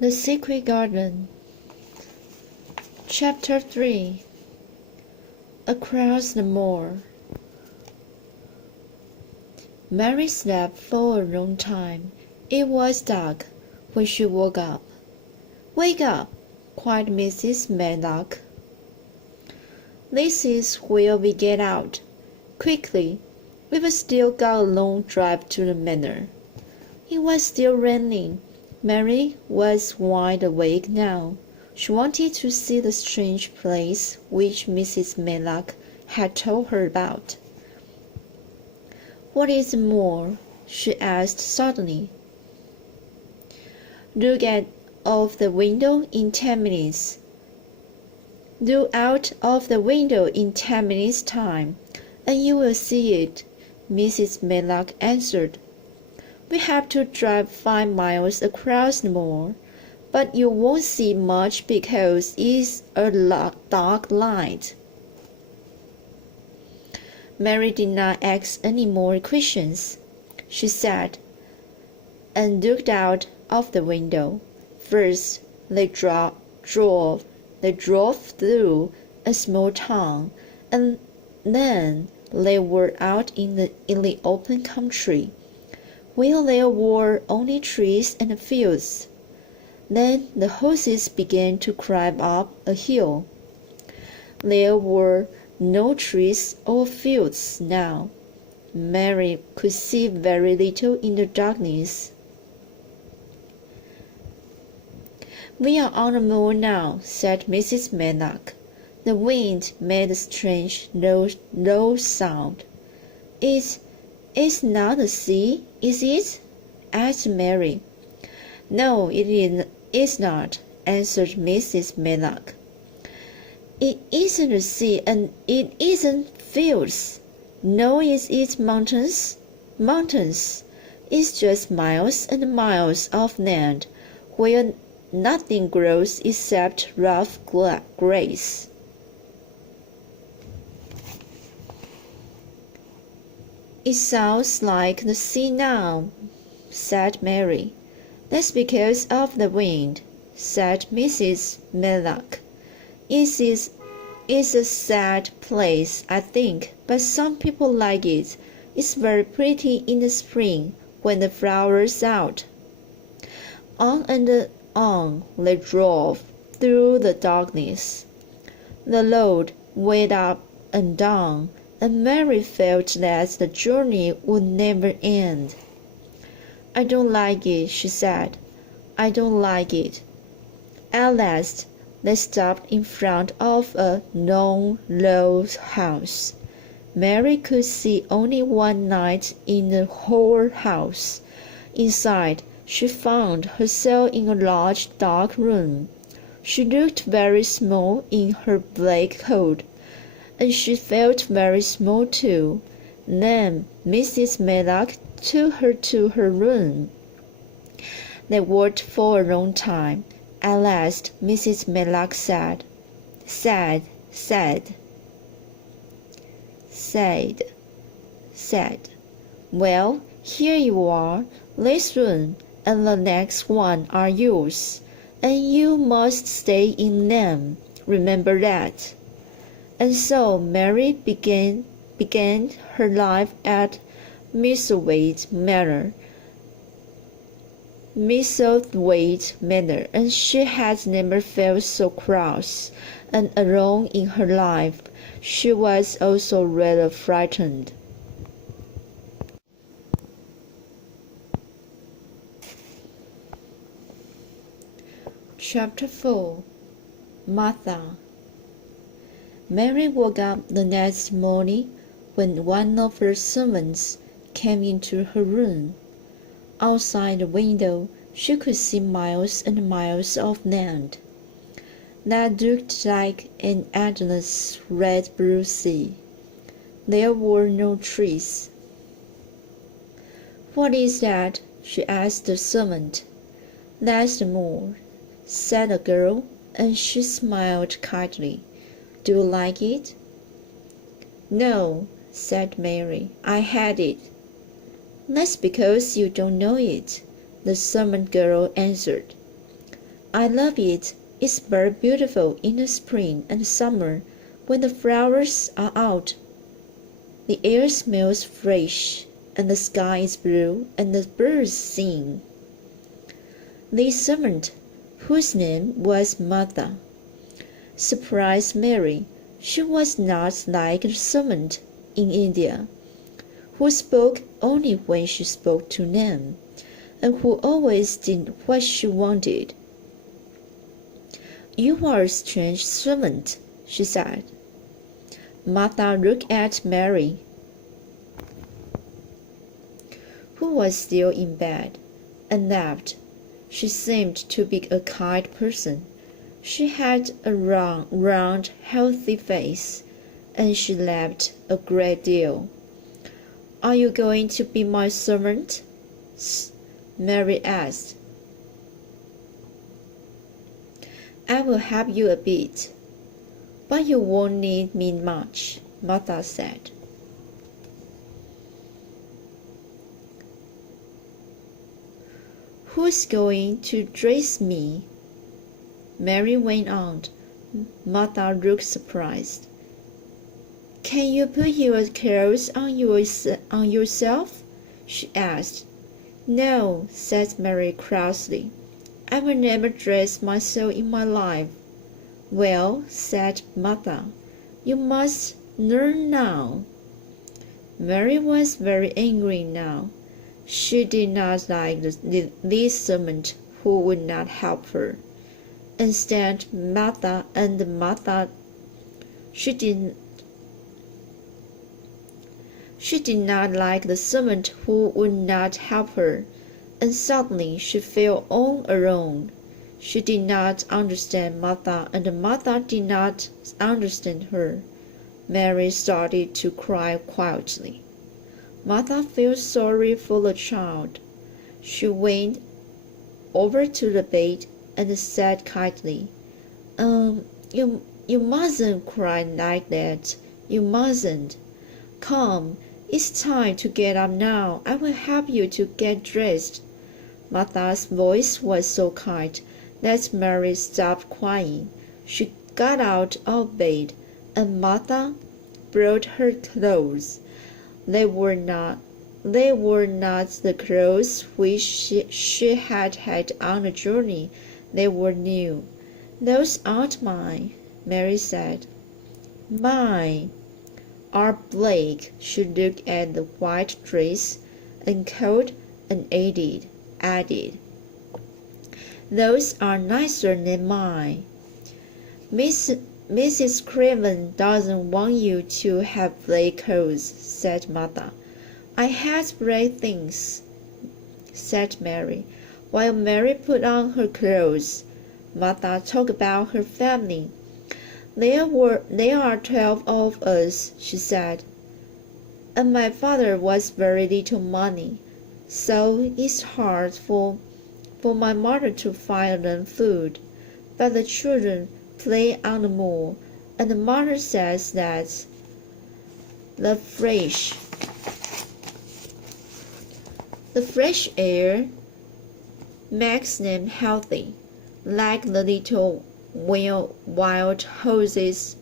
The Secret Garden. Chapter 3. Across the Moor. Mary slept for a long time. It was dark when she woke up. "Wake up!" cried Mrs. Medlock. "This is where we get out. Quickly! We've still got a long drive to the manor." It was still raining. Mary was wide awake now. She wanted to see the strange place which Mrs. Medlock had told her about. "What is the moor?" she asked suddenly. "Look out of the window in 10 minutes. Look out of the window in 10 minutes' time, and you will see it," Mrs. Medlock answered. "We have to drive 5 miles across the moor, but you won't see much because it's a dark night." Mary did not ask any more questions. She sat and looked out of the window. First, they drove through a small town, and then they were out in the open country, where there were only trees and fields. Then the horses began to climb up a hill. There were no trees or fields now. Mary could see very little in the darkness. "We are on the moor now," said Mrs. Medlock. The wind made a strange low sound. It's not the sea, is it?" asked Mary. "No, it's not," answered Mrs. Medlock. "It isn't the sea, and it isn't fields. Nor is it mountains. It's just miles and miles of land where nothing grows except rough grass." "It sounds like the sea now," said Mary. "That's because of the wind," said Mrs. Medlock. It's a sad place, I think, but some people like it. It's very pretty in the spring when the flowers are out." On and on they drove through the darkness. The road went up and down, and Mary felt that the journey would never end. "I don't like it," she said. "I don't like it." At last they stopped in front of a long, low house. Mary could see only one light in the whole house. Inside, she found herself in a large, dark room. She looked very small in her black coat, and she felt very small too. Then Mrs. Medlock took her to her room. They walked for a long time. At last Mrs. Medlock said, "Well, here you are. This room and the next one are yours, and you must stay in them. Remember that." And so Mary began her life at Misselthwaite Manor, and she had never felt so cross and alone in her life. She was also rather frightened. Chapter 4. Martha. Mary woke up the next morning when one of her servants came into her room. Outside the window she could see miles and miles of land that looked like an endless red-blue sea. There were no trees. "What is that?" she asked the servant. "That's the moor," said the girl, and she smiled kindly. "Do you like it?" "No," said Mary. "I hate it." "That's because you don't know it," the servant girl answered. I love it. It's very beautiful in the spring and summer when the flowers are out. The air smells fresh, and the sky is blue, and the birds sing. The servant, whose name was Martha, surprised Mary. She was not like the servant in India, who spoke only when she spoke to them, and who always did what she wanted. "You are a strange servant," she said. Martha looked at Mary, who was still in bed, and laughed. She seemed to be a kind person. She had a round, healthy face, and she laughed a great deal. "Are you going to be my servant?" Mary asked. "I will help you a bit, but you won't need me much," Martha said. "Who's going to dress me?" Mary went on. Martha looked surprised. "Can you put your clothes on yourself?" she asked. "No," said Mary crossly. "I will never dress myself in my life." "Well," said Martha, "you must learn now." Mary was very angry now. She did not like this servant who would not help her. Instead, she did not like the servant who would not help her, and suddenly she felt all alone. She did not understand Martha, and Martha did not understand her. Mary started to cry quietly. Martha felt sorry for the child. She went over to the bed and said kindly, You mustn't cry like that. You mustn't. Come, it's time to get up now. I will help you to get dressed." Martha's voice was so kind that Mary stopped crying. She got out of bed, and Martha brought her clothes. They were not the clothes which she had had on the journey. They were new. "Those aren't mine," Mary said. "Mine are black." She looked at the white dress and coat and added, "Those are nicer than mine." Mrs. Craven doesn't want you to have black clothes," said Martha. "I hate black things," said Mary. While Mary put on her clothes, Martha talked about her family. There are 12 of us," she said, "and my father was very little money, so it's hard for my mother to find them food. But the children play on the moor, and the mother says that the fresh air makes them healthy, like the little wild horses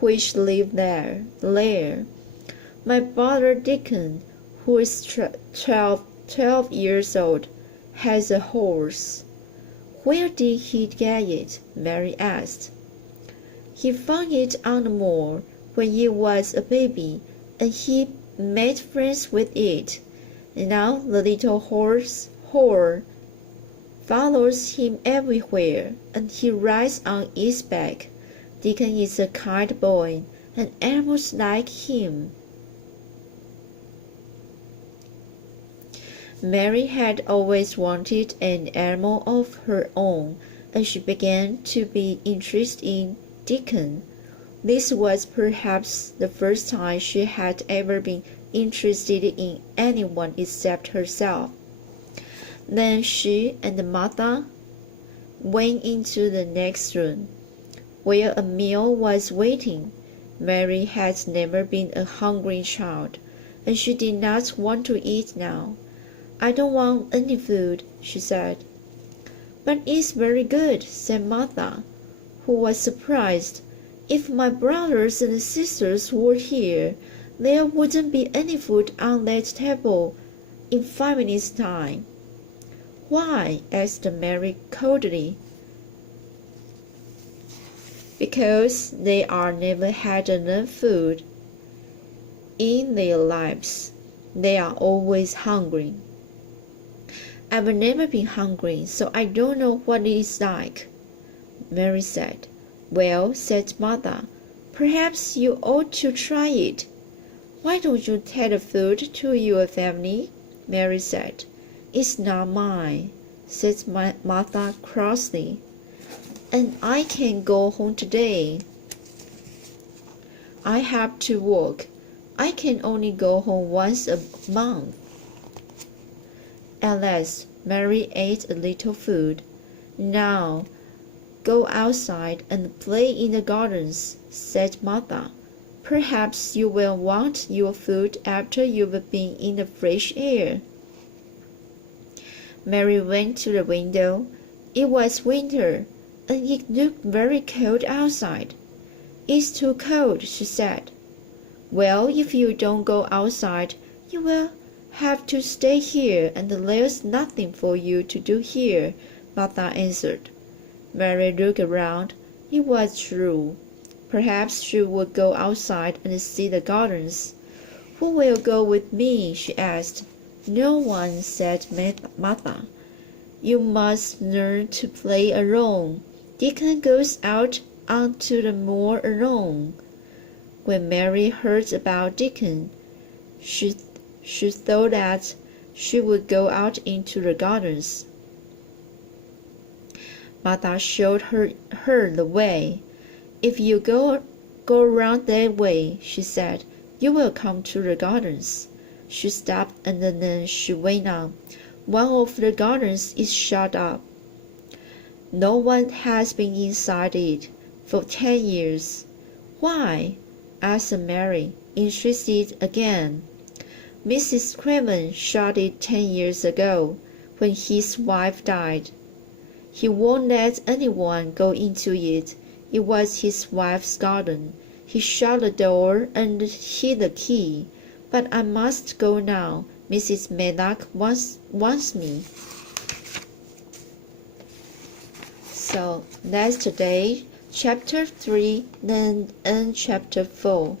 which live there. My brother Dickon, who is 12 years old, has a horse." "Where did he get it?" Mary asked. "He found it on the moor when he was a baby, and he made friends with it. Now the little horse follows him everywhere, and he rides on its back. Dickon is a kind boy, and animals like him." Mary had always wanted an animal of her own, and she began to be interested in Dickon. This was perhaps the first time she had ever been interested in anyone except herself. Then she and Martha went into the next room, where a meal was waiting. Mary had never been a hungry child, and she did not want to eat now. I don't want any food, she said. But it's very good, said Martha, who was surprised. If my brothers and sisters were here, there wouldn't be any food on that table in 5 minutes' time. Why? Asked Mary coldly. Because they are never had enough food in their lives. They are always hungry. I've never been hungry, so I don't know what it is like, Mary said. Well, said Martha, perhaps you ought to try it. Why don't you take the food to your family? Mary said. It's not mine, said Martha crossly. And I can't go home today. I have to work. I can only go home once a month. At last, Mary ate a little food. Now, go outside and play in the gardens, said Martha. Perhaps you will want your food after you've been in the fresh air. Mary went to the window. It was winter, and it looked very cold outside. It's too cold, she said. Well, if you don't go outside, you will have to stay here, and there's nothing for you to do here, Martha answered. Mary looked around. It was true. Perhaps she would go outside and see the gardens. Who will go with me? She asked. No one, said Martha. You must learn to play alone. Deacon goes out onto the moor alone. When Mary heard about Deacon, she thought that she would go out into the gardens. Martha showed her the way. If you go round that way, she said, you will come to the gardens. She stopped and then she went on. One of the gardens is shut up. No one has been inside it for 10 years. Why? Asked Mary, interested again. Mrs. Craven shut it 10 years ago, when his wife died. He won't let anyone go into it. It was his wife's garden. He shut the door and hid the key. But I must go now. Mrs. Medlock wants me. So that's today, chapter 3 and chapter 4.